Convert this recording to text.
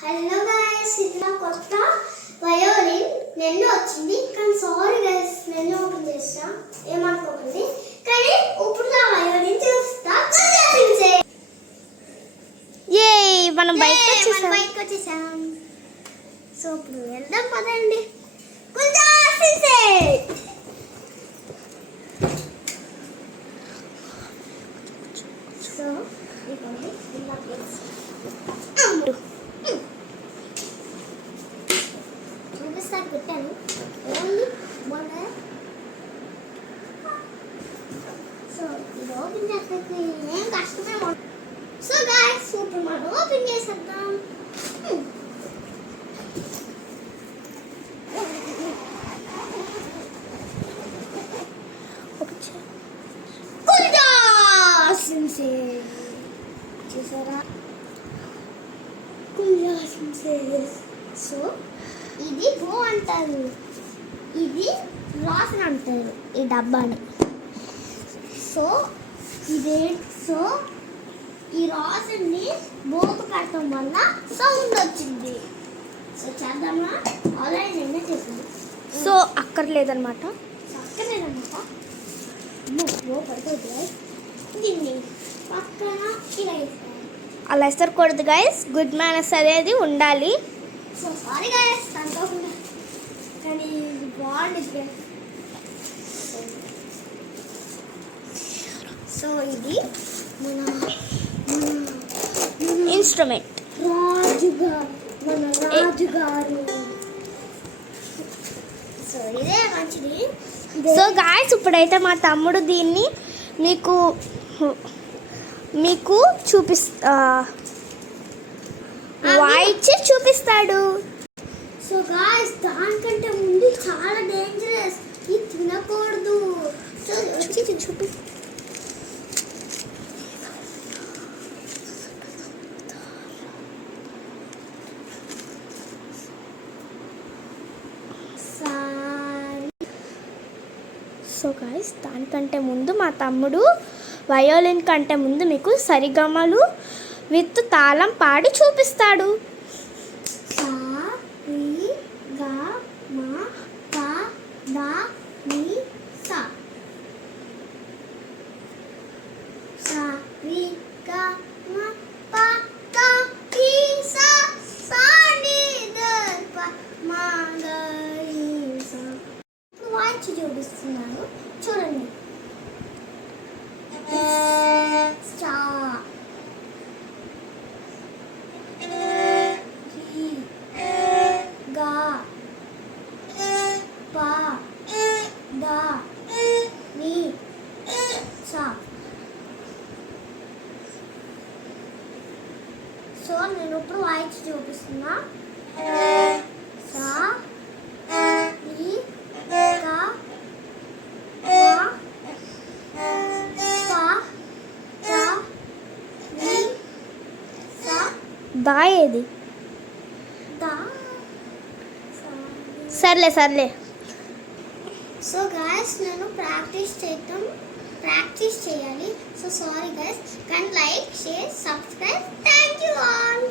Hello guys, ఇది నా కొత్త వయోలిన్ నిన్న వచ్చింది. కానీ సారీ గైస్, నిన్న ఓపెన్ చేస్తా ఏమనుకోకండి. కానీ ఇప్పుడు నా వయోలిన్ చూస్తా. ఏ మనం బయటకు వచ్చేసాం. సో ఇప్పుడు వెళ్దాం పదండి. సో ఇదిగోండి ఇలా ప్లేస్ చూపిస్తాను పెట్టాను. సో ఇది ఓపెన్ చేస్తే ఏం కష్టమే. సో గైస్ ఇప్పుడు మనం ఓపెన్ చేసేద్దాం. చూసారా, సో ఇది బో అంటారు, ఇది రాసన్ అంటారు ఈ డబ్బాని. సో సో ఈ రాసన్ని బోకు పెట్టడం వల్ల సౌండ్ వచ్చింది. సో చేద్దామా? ఆల్రెడీ నిన్నే చేసింది. సో అక్కర్లేదన్నమాట. బో పడుతుంది. దీన్ని పక్కన ఇలా వేస్తాను. అలా వేసకూడదు గైస్, గుడ్ మేనర్స్ అనేది ఉండాలి. సో సారీ గైస్, అనుకోకుండా కానీ బాగుంది. సో ఇది మన ఇన్స్ట్రుమెంట్ మన రాజుగారు. సో ఇదే మంచిది. సో గాయస్, ఇప్పుడైతే మా తమ్ముడు దీన్ని మీకు వాయిచ్చి చూపిస్తాడు. సో గాయస్, దానికంటే ముందు చాలా డేంజరస్, ఇది తినకూడదు. సో వచ్చి చూపి. సో గాయస్, దానికంటే ముందు మా తమ్ముడు వయోలిన్ కంటే ముందు మీకు సరిగమలు విత్ తాళం పాడి చూపిస్తాడు. చూపిస్తున్నాను చూడండి. సో నేను ఇప్పుడు వాయిచి చూపిస్తున్నా. దా ఏది? సర్లే. సో గాయస్, నేను ప్రాక్టీస్ చేయాలి. సో సారీ గైస్, కానీ like, share, subscribe. Thank you all.